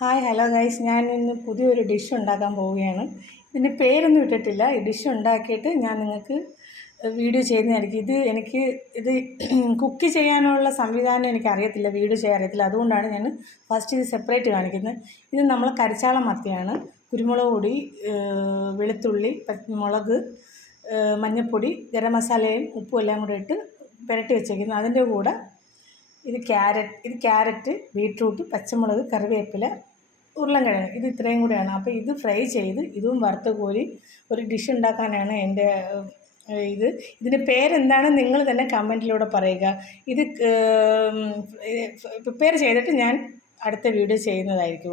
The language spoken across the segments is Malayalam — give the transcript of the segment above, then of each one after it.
ഹായ് ഹലോ ഗൈസ്, ഞാൻ ഇന്ന് പുതിയൊരു ഡിഷ് ഉണ്ടാക്കാൻ പോവുകയാണ്. ഇതിൻ്റെ പേരൊന്നും ഇട്ടിട്ടില്ല. ഈ ഡിഷ് ഉണ്ടാക്കിയിട്ട് ഞാൻ നിങ്ങൾക്ക് വീഡിയോ ചെയ്യുന്നതായിരിക്കും. ഇത് കുക്ക് ചെയ്യാനുള്ള സംവിധാനം എനിക്കറിയത്തില്ല, വീഡിയോ ചെയ്യാൻ അറിയത്തില്ല. അതുകൊണ്ടാണ് ഞാൻ ഫസ്റ്റ് ഇത് സെപ്പറേറ്റ് കാണിക്കുന്നത്. ഇത് നമ്മൾ കരിച്ചാള മത്തിയാണ്. കുരുമുളക് പൊടി, വെളുത്തുള്ളി, മുളക്, മഞ്ഞൾപ്പൊടി, ഗരം മസാലയും ഉപ്പും എല്ലാം കൂടെ ഇട്ട് പുരട്ടി വെച്ചേക്കുന്നത്. അതിൻ്റെ കൂടെ ഇത് ക്യാരറ്റ്, ബീട്രൂട്ട്, പച്ചമുളക്, കറിവേപ്പില, ഉരുളൻകിഴങ്ങ്, ഇത് ഇത്രയും കൂടെയാണ്. അപ്പോൾ ഇത് ഫ്രൈ ചെയ്ത് ഇതും വറുത്ത് കോരി ഒരു ഡിഷ് ഉണ്ടാക്കാനാണ് എൻ്റെ ഇതിൻ്റെ പേരെന്താണെന്ന് നിങ്ങൾ തന്നെ കമൻറ്റിലൂടെ പറയുക. ഇത് പ്രിപ്പയർ ചെയ്തിട്ട് ഞാൻ അടുത്ത വീഡിയോ ചെയ്യുന്നതായിരിക്കും.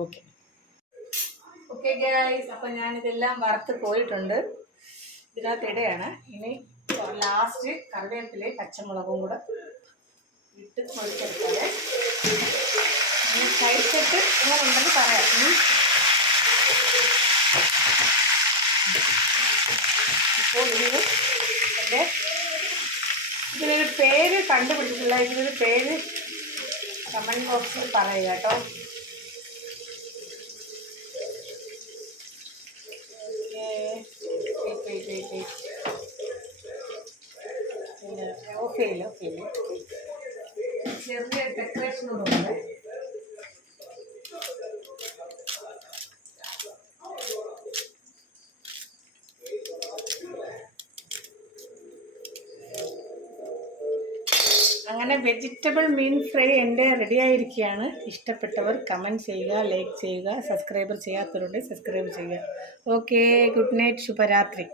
ഓക്കെ ഗൈസ്, അപ്പോൾ ഞാനിതെല്ലാം വറുത്ത് കോരിയിട്ടുണ്ട്. ഇതിനകത്ത് ഇടയാണ്. ഇനി ലാസ്റ്റ് കറിവേപ്പിലയും പച്ചമുളകും കൂടെ ഇട്ട് പൊടിച്ചെടുക്കാതെ കഴിച്ചിട്ട് ഇങ്ങനെ ഉണ്ടെങ്കിൽ പറയാം. ഇപ്പോൾ ഇതിനൊരു പേര് കണ്ടുപിടിച്ചിട്ടില്ല. ഇതിനൊരു പേര് കമൻറ്റ് ബോക്സിൽ പറയുക കേട്ടോ. ഓക്കെ ചെറിയ ഡെക്കറേഷനോടുണ്ട്. അങ്ങനെ വെജിറ്റബിൾ മീൻ ഫ്രൈ എൻ്റെ റെഡി ആയിരിക്കുകയാണ്. ഇഷ്ടപ്പെട്ടവർ കമൻറ്റ് ചെയ്യുക, ലൈക്ക് ചെയ്യുക, സബ്സ്ക്രൈബർ ചെയ്യാത്തവരുണ്ടെങ്കിൽ സബ്സ്ക്രൈബ് ചെയ്യുക. ഓക്കെ, ഗുഡ് നൈറ്റ്, ശുഭരാത്രി.